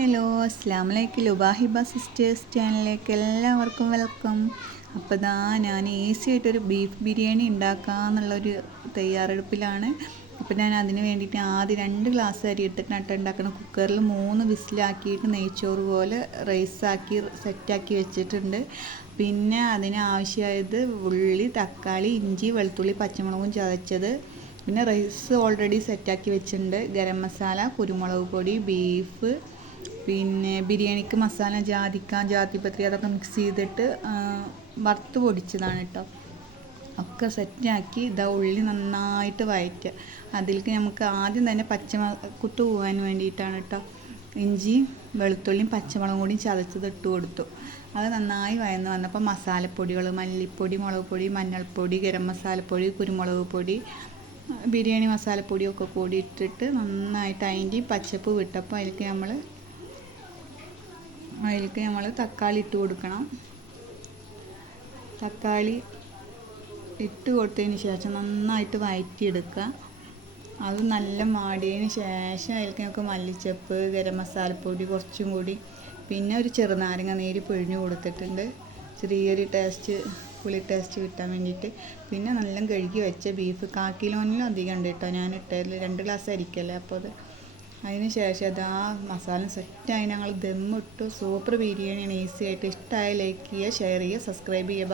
Hello അസ്സലാമലൈക്കും ലുബാഹിബ sisters ചാനലിലേക്ക് എല്ലാവർക്കും വെൽക്കം. അപ്പോൾ ഞാൻ ഈസി ആയിട്ടൊരു ബീഫ് ബിരിയാണി ഉണ്ടാക്കാമെന്നുള്ളൊരു തയ്യാറെടുപ്പിലാണ്. അപ്പോൾ ഞാൻ അതിന് വേണ്ടിയിട്ട് ആദ്യം 2 ഗ്ലാസ് അരി എടുത്തിട്ട് ഉണ്ടാക്കണം. കുക്കറിൽ 3 വിസിലാക്കിയിട്ട് നെയ്ച്ചോറ് പോലെ റൈസാക്കി സെറ്റാക്കി വെച്ചിട്ടുണ്ട്. പിന്നെ അതിന് ആവശ്യമായത് ഉള്ളി, തക്കാളി, ഇഞ്ചി, വെളുത്തുള്ളി, പച്ചമുളകും ചതച്ചത്. പിന്നെ റൈസ് ഓൾറെഡി സെറ്റാക്കി വെച്ചിട്ടുണ്ട്. ഗരം മസാല, കുരുമുളക് പൊടി, ബീഫ്, പിന്നെ ബിരിയാണിക്ക് മസാല, ജാതിപത്രി അതൊക്കെ മിക്സ് ചെയ്തിട്ട് വറുത്ത് പൊടിച്ചതാണ് കേട്ടോ. ഒക്കെ സെറ്റാക്കി ഉള്ളി നന്നായിട്ട് വഴറ്റുക. അതിലേക്ക് നമുക്ക് ആദ്യം തന്നെ കുത്തു പോകാൻ വേണ്ടിയിട്ടാണ് കേട്ടോ ഇഞ്ചിയും വെളുത്തുള്ളിയും പച്ചമുളകും കൂടി ചതച്ചത് ഇട്ട് കൊടുത്തു. അത് നന്നായി വഴന്ന് വന്നപ്പോൾ മസാലപ്പൊടികൾ, മല്ലിപ്പൊടി, മുളക് പൊടി, മഞ്ഞൾപ്പൊടി, ഗരം മസാലപ്പൊടി, കുരുമുളക് പൊടി, ബിരിയാണി മസാലപ്പൊടിയൊക്കെ കൂടി ഇട്ടിട്ട് നന്നായിട്ട് അതിൻ്റെ പച്ചപ്പ് വിട്ടപ്പോൾ അതിലേക്ക് നമ്മൾ തക്കാളി ഇട്ട് കൊടുക്കണം. തക്കാളി ഇട്ട് കൊടുത്തതിന് ശേഷം നന്നായിട്ട് വഴറ്റിയെടുക്കുക. അത് നല്ല മാടിയതിന് ശേഷം അതിലേക്ക് നമുക്ക് മല്ലിച്ചപ്പ്, ഗരം മസാലപ്പൊടി കുറച്ചും കൂടി, പിന്നെ ഒരു ചെറുനാരങ്ങ നീര് പിഴിഞ്ഞ് കൊടുത്തിട്ടുണ്ട് ചെറിയൊരു പുളി ടേസ്റ്റ് കിട്ടാൻ വേണ്ടിയിട്ട്. പിന്നെ നല്ല കഴുകി വെച്ച ബീഫ് 1/4 കിലോയിലും അധികം ഉണ്ട് കേട്ടോ. ഞാൻ ഇട്ടതിൽ 2 ഗ്ലാസ് അരിക്കല്ലേ. അപ്പോൾ അതിന് ശേഷം മസാല സെറ്റായി ഞങ്ങൾ ദമ്മിട്ടു. സൂപ്പർ ബിരിയാണിയാണ്. ഈസി ആയിട്ട്. ഇഷ്ടമായ ലൈക്ക് ചെയ്യുക, ഷെയർ ചെയ്യുക, സബ്സ്ക്രൈബ് ചെയ്യുക.